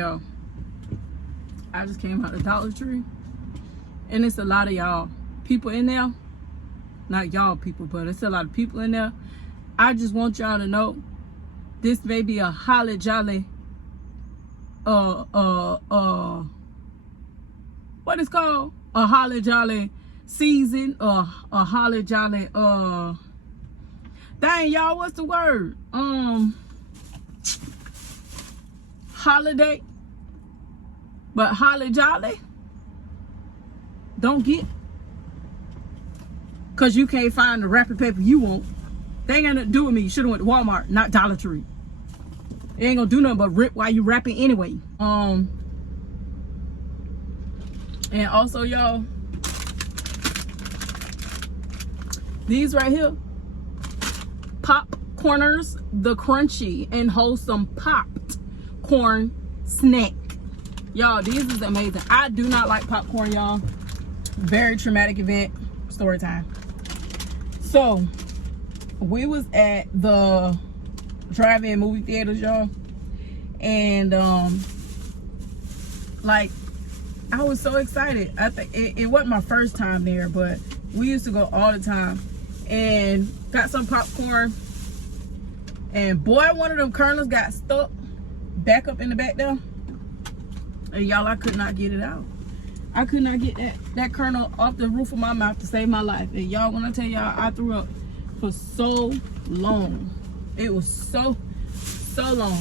Yo, I just came out of Dollar Tree, and it's a lot of y'all people in there. Not y'all people, but it's a lot of people in there. I just want y'all to know, this may be a holly jolly, what is called? A holly jolly season, or a holly jolly, dang y'all, what's the word? Holiday. But holly jolly, don't get, cause you can't find the wrapping paper you want. They ain't got nothing to do with me. You should have went to Walmart, not Dollar Tree. It ain't gonna do nothing but rip while you wrapping anyway. And also, y'all, these right here, Popcorners, the crunchy and wholesome popped corn snack. Y'all, these is amazing. I do not like popcorn, y'all. Very traumatic event. Story time. So we was at the drive-in movie theaters, y'all, and like, I was so excited. I think it wasn't my first time there, but we used to go all the time, and got some popcorn, and boy, one of them kernels got stuck back up in the back there, and y'all, I could not get it out. I could not get that kernel off the roof of my mouth to save my life. And y'all, when I tell y'all, I threw up for so long. It was so long.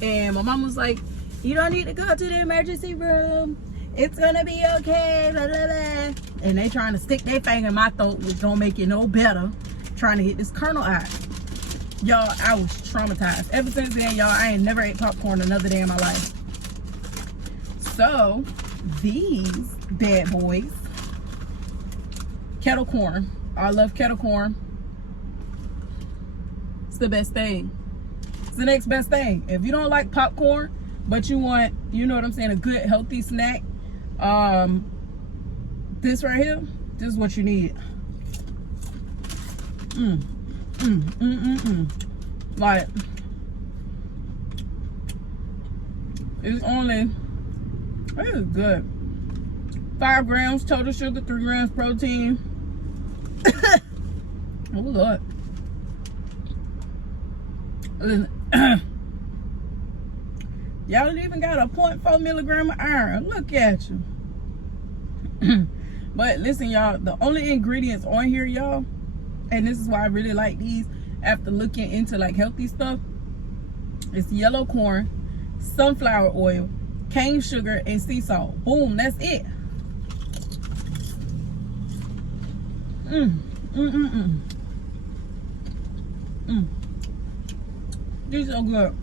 And my mom was like, you don't need to go to the emergency room. It's gonna be okay, blah, blah, blah. And they trying to stick their finger in my throat, which don't make it no better, trying to get this kernel out. Y'all, I was traumatized. Ever since then, y'all, I ain't never ate popcorn another day in my life. So, these bad boys, kettle corn. I love kettle corn. It's the best thing. It's the next best thing. If you don't like popcorn, but you want, you know what I'm saying, a good healthy snack, this right here, this is what you need. Like, it's only, this is good. 5 grams total sugar, 3 grams protein. Oh Lord. Y'all don't even got a 0.4 milligram of iron. Look at you. But listen, y'all, the only ingredients on here, y'all, and this is why I really like these after looking into like healthy stuff, it's yellow corn, sunflower oil, cane sugar, and sea salt. Boom, that's it. These are good.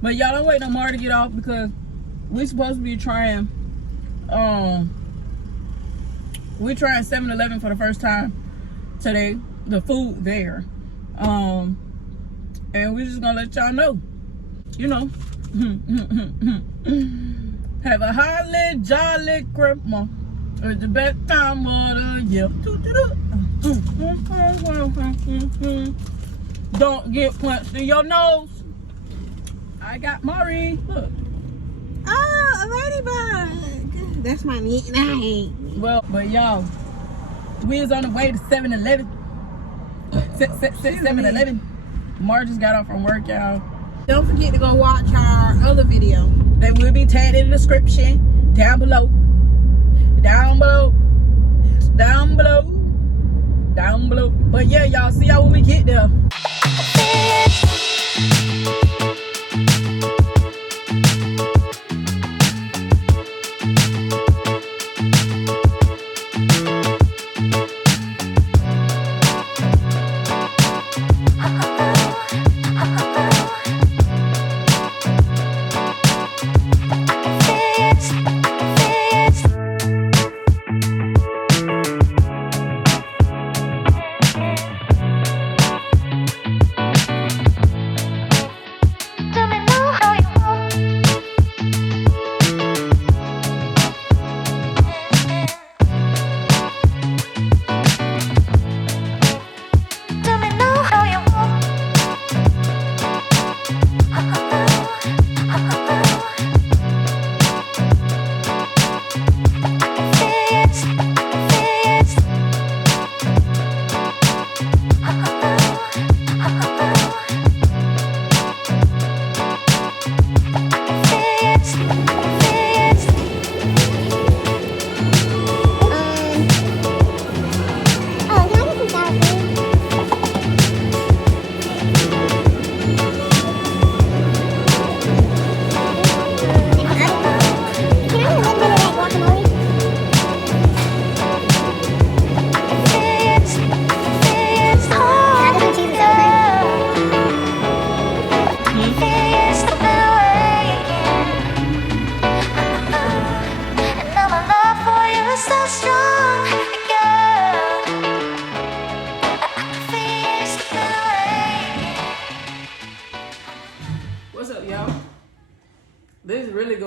But y'all don't wait no more to get off, because we're supposed to be trying, we're trying 7-Eleven for the first time today, the food there. And we're just gonna let y'all know, you know. Have a holly jolly Christmas. It's the best time of the year. Don't get punched in your nose. I got Maury. Look. Oh, a ladybug. That's my nickname. Well, but y'all, we is on the way to 7-Eleven. 7-Eleven. Mar just got off from work, y'all. Don't forget to go watch our other video. They will be tagged in the description down below. Down below. Down below. Down below. But yeah, y'all, see y'all when we get there.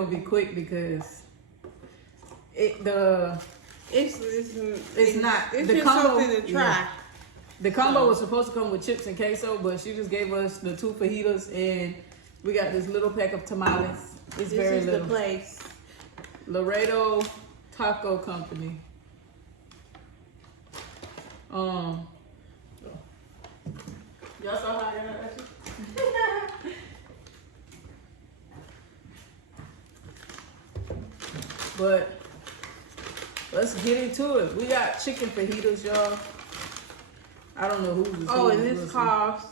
gonna be quick because it's not. It's It's the just combo, something to try. yeah. The combo was supposed to come with chips and queso, but she just gave us the 2 fajitas and we got this little pack of tamales. It's very This is little. the place. Laredo Taco Company. Y'all saw how I got that shit? But let's get into it. We got chicken fajitas, y'all. I don't know who's. Oh, and this cost.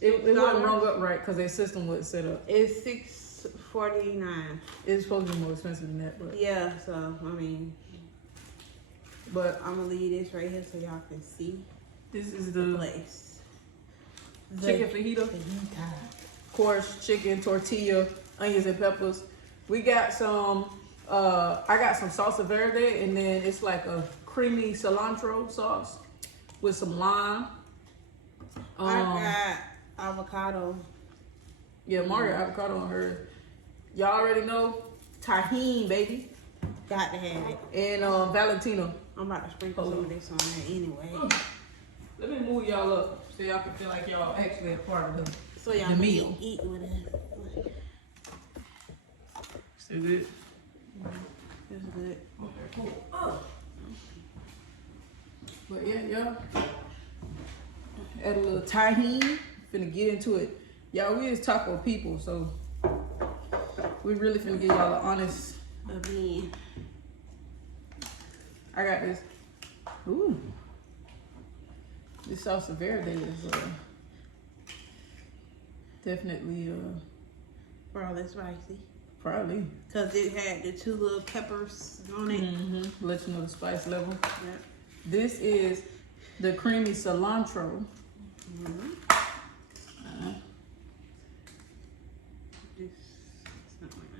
It wasn't rung up right because their system wasn't set up. It's $6.49. It's supposed to be more expensive than that, but Yeah, so I mean, but I'm gonna leave this right here so y'all can see this is the the place. chicken fajita. Of course, chicken, tortilla, onions, and peppers. We got some. I got some salsa verde, and then it's like a creamy cilantro sauce with some lime. I got avocado. Yeah, Mario avocado on hers. Y'all already know tahini, baby, Got to have it. and Valentino. I'm about to sprinkle some of this on there anyway. Let me move y'all up so y'all can feel like y'all actually a part of So y'all the can meal. eat with it. Still good. It's good. But yeah, y'all. Add a little tahini. Finna get into it. Y'all, we is taco people, so we really finna give y'all an honest. Again. I got this. Ooh. This salsa verde is definitely Probably spicy. probably. Because it had the 2 little peppers on it. Let you know the spice level. Yep. This is the creamy cilantro. This is not mine.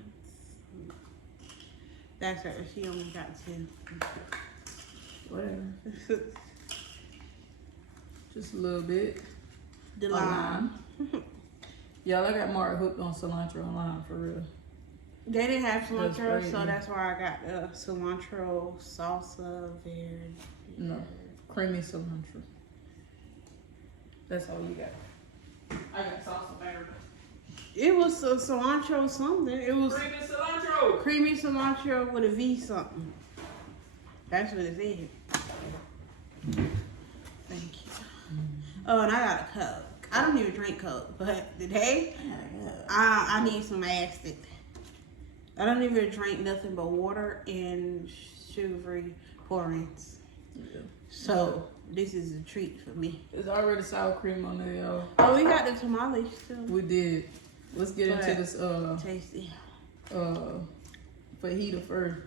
That's her. She only got 2. Whatever. Just a little bit. The of lime. Y'all, I got Mark hooked on cilantro and lime for real. They didn't have That's cilantro, great, so yeah. that's why I got the cilantro salsa verde. No, creamy cilantro. That's all you got. I got salsa verde. It was a cilantro something. It was Creamy cilantro. creamy cilantro with a V something. That's what it said. Thank you. Oh, and I got a Coke. I don't even drink Coke, but today I need some acid. I don't even drink nothing but water and sugar-free pour-ins. Yeah. So this is a treat for me. There's already sour cream on there, y'all. Oh, we got the tamales too. We did. Let's get into this Tasty. fajita first.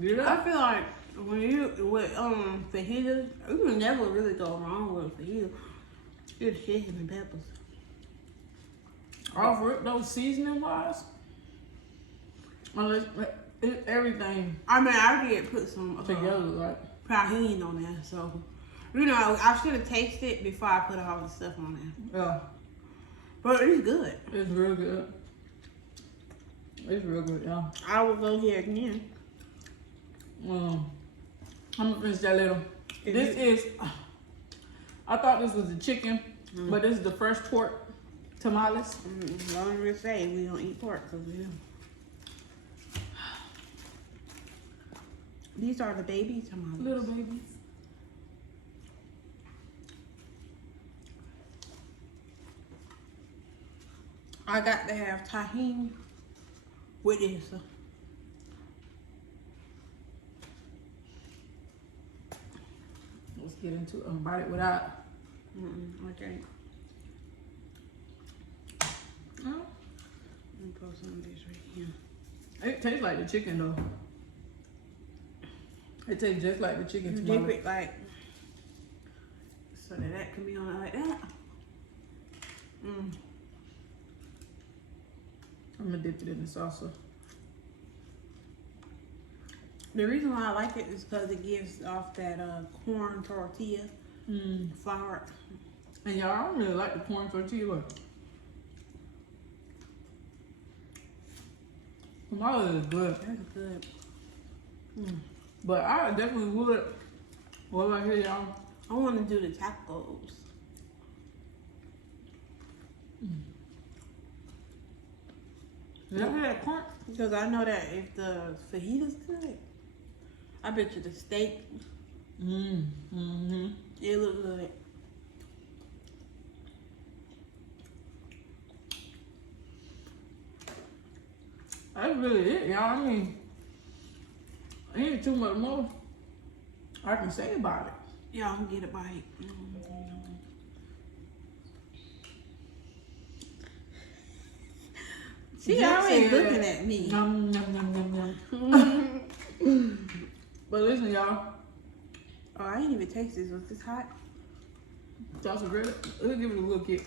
Get I up. feel like when you with fajitas, you can never really go wrong with a fajita. It's chicken and peppers. Off rip though, seasoning wise. Unless everything I mean, I did put some together, like tahini on there, so you know I should have tasted it before I put all the stuff on there. yeah, But it's good. it's real good. It's real good, y'all. I will go here again. I'm gonna finish that little. This is. I thought this was the chicken, but this is the fresh pork tamales. Don't even say we don't eat pork because we don't. These are the baby tamales. Little babies. I got to have tahini with this. Let's get into it. Bite it without. Okay. Oh. Let me put some of this right here. It tastes like the chicken though. It tastes just like the chicken Dip tamale. it like So that can be on it like that. I'm gonna dip it in the salsa. The reason why I like it is because it gives off that corn tortilla flour. And y'all, I don't really like the corn tortilla. Look. Tamale is good. That's good. But I definitely would. What about here, y'all? I want to do the tacos. Y'all hear that corn? Because I know that if the fajita's good, I bet you the steak, it look good. That's really it, y'all. I mean, ain't too much more I can say about it. Y'all can get a bite. She always looking at me. Nom, nom, nom, nom, nom. But listen, y'all. Oh, I ain't even taste this. Was this hot? Salsa grilled. Let's give it a little kick.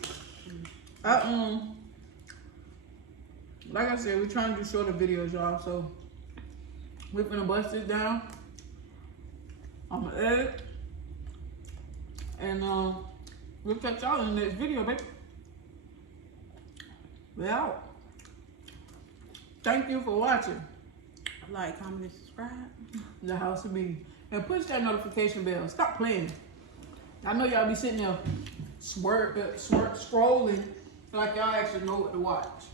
Like I said, we're trying to do shorter videos, y'all. So we're gonna bust this down. I'm gonna edit, and we'll catch y'all in the next video, baby. We out. Thank you for watching. Like, comment, and subscribe. The House of B. And push that notification bell. Stop playing. I know y'all be sitting there scrolling like y'all actually know what to watch.